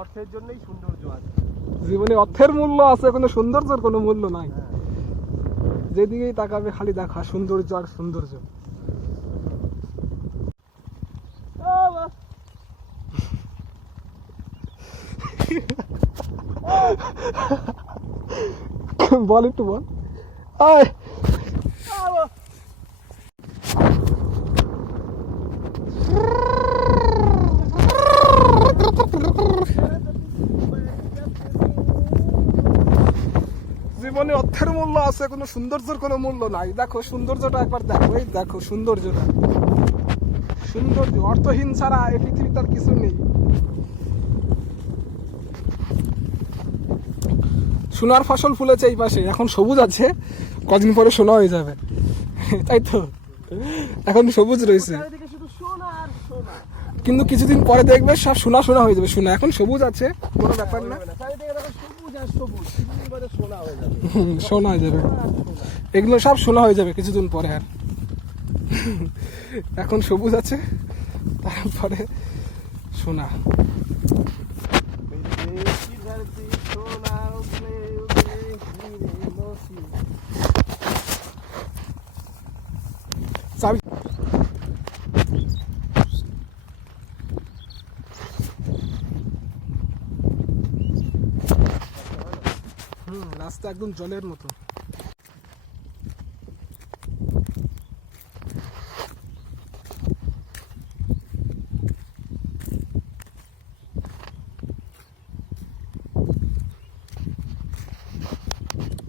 অর্থের জন্যই সৌন্দর্য আছে। জীবনে অর্থের মূল্য আছে, কোনো সৌন্দর্যের কোনো মূল্য নাই। যেদিকেই তাকাবে খালি দেখা সৌন্দর্য আর সৌন্দর্য। বল একটু বল। জীবনে অর্থের মূল্য আছে, কোনো সৌন্দর্যের কোনো মূল্য নাই। দেখো সৌন্দর্যটা একবার দেখো, এই দেখো সৌন্দর্যটা। সৌন্দর্য অর্থহীন ছাড়া এই পৃথিবীতে আর কিছু নেই। সোনার ফসল ফুলেছে এই পাশে, এখন সবুজ আছে, কদিন পরে সোনা হয়ে যাবে, তাই তো? এখন সবুজ রয়েছে, কিন্তু কিছুদিন পরে দেখবে সব সোনা সোনা হয়ে যাবে। সোনা এখন সবুজ আছে, কোনো ব্যাপার না, সোনা হয়ে যাবে। এগুলো সব সোনা হয়ে যাবে কিছুদিন পরে। আর এখন সবুজ আছে, তারপরে সোনা। রাস্তা একদম জলের মতো।